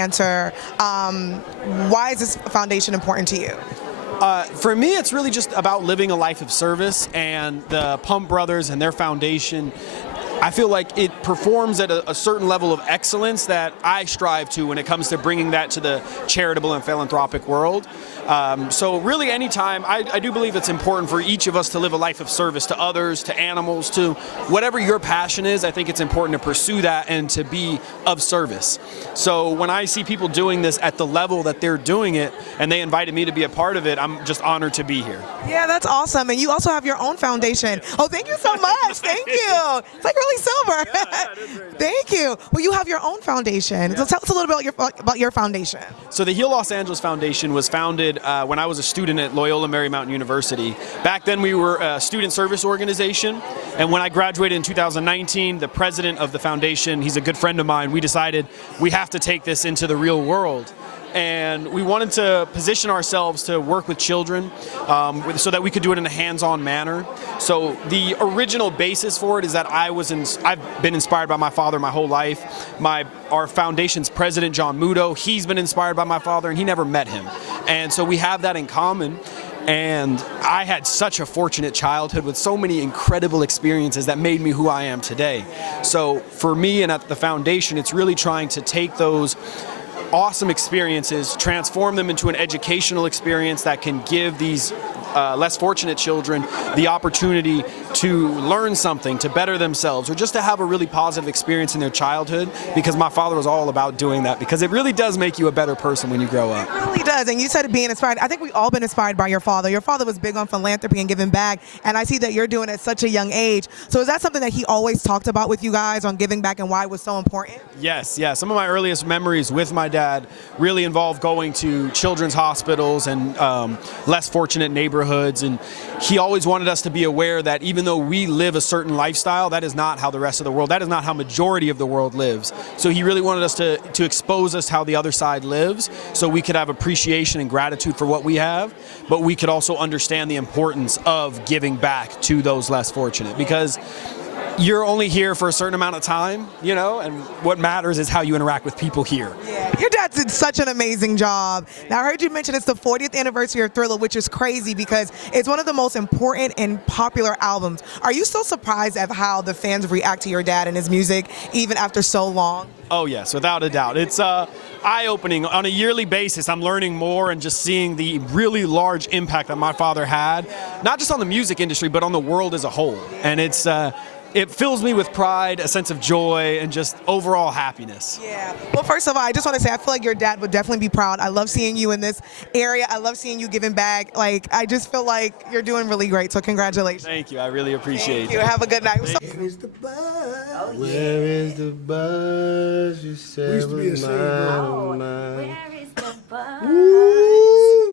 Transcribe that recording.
cancer. Why is this foundation important to you? For me, it's really just about living a life of service, and the Pump Brothers and their foundation, I feel like it performs at a certain level of excellence that I strive to when it comes to bringing that to the charitable and philanthropic world. So really anytime, I do believe it's important for each of us to live a life of service to others, to animals, to whatever your passion is. I think it's important to pursue that and to be of service. So when I see people doing this at the level that they're doing it and they invited me to be a part of it, I'm just honored to be here. Yeah, that's awesome. And you also have your own foundation. Oh, thank you so much. Thank you. It's like really silver. Thank you. Well, you have your own foundation. So tell us a little bit about your foundation. So the Heal Los Angeles Foundation was founded when I was a student at Loyola Marymount University. Back then we were a student service organization, and when I graduated in 2019, the president of the foundation, he's a good friend of mine, we decided we have to take this into the real world. And we wanted to position ourselves to work with children so that we could do it in a hands-on manner. So the original basis for it is that I've been inspired by my father my whole life. Our foundation's president, John Mudo, he's been inspired by my father, and he never met him. And so we have that in common. And I had such a fortunate childhood with so many incredible experiences that made me who I am today. So for me and at the foundation, it's really trying to take those awesome experiences, transform them into an educational experience that can give these less fortunate children the opportunity to learn something, to better themselves, or just to have a really positive experience in their childhood, because my father was all about doing that, because it really does make you a better person when you grow up. It really does. And you said being inspired. I think we've all been inspired by your father. Your father was big on philanthropy and giving back, and I see that you're doing it at such a young age. So is that something that he always talked about with you guys on giving back and why it was so important? Yes, yeah. Some of my earliest memories with my dad really involved going to children's hospitals and less fortunate neighborhoods, and he always wanted us to be aware that even though we live a certain lifestyle, that is not how the rest of the world, that is not how majority of the world lives. So he really wanted us to expose us how the other side lives, so we could have appreciation and gratitude for what we have, but we could also understand the importance of giving back to those less fortunate, because you're only here for a certain amount of time, you know, and what matters is how you interact with people here. Yeah, your dad did such an amazing job. Now, I heard you mention it's the 40th anniversary of Thriller, which is crazy because it's one of the most important and popular albums. Are you still surprised at how the fans react to your dad and his music, even after so long? Oh yes, without a doubt. It's eye-opening. On a yearly basis, I'm learning more and just seeing the really large impact that my father had, not just on the music industry, but on the world as a whole. And it fills me with pride, a sense of joy, and just overall happiness. Yeah. Well, first of all, I just want to say I feel like your dad would definitely be proud. I love seeing you in this area. I love seeing you giving back. Like, I just feel like you're doing really great. So congratulations. Thank you. I really appreciate it. Thank you. Have a good night. Where is the buzz? Where is the buzz? You said was mine, oh mine.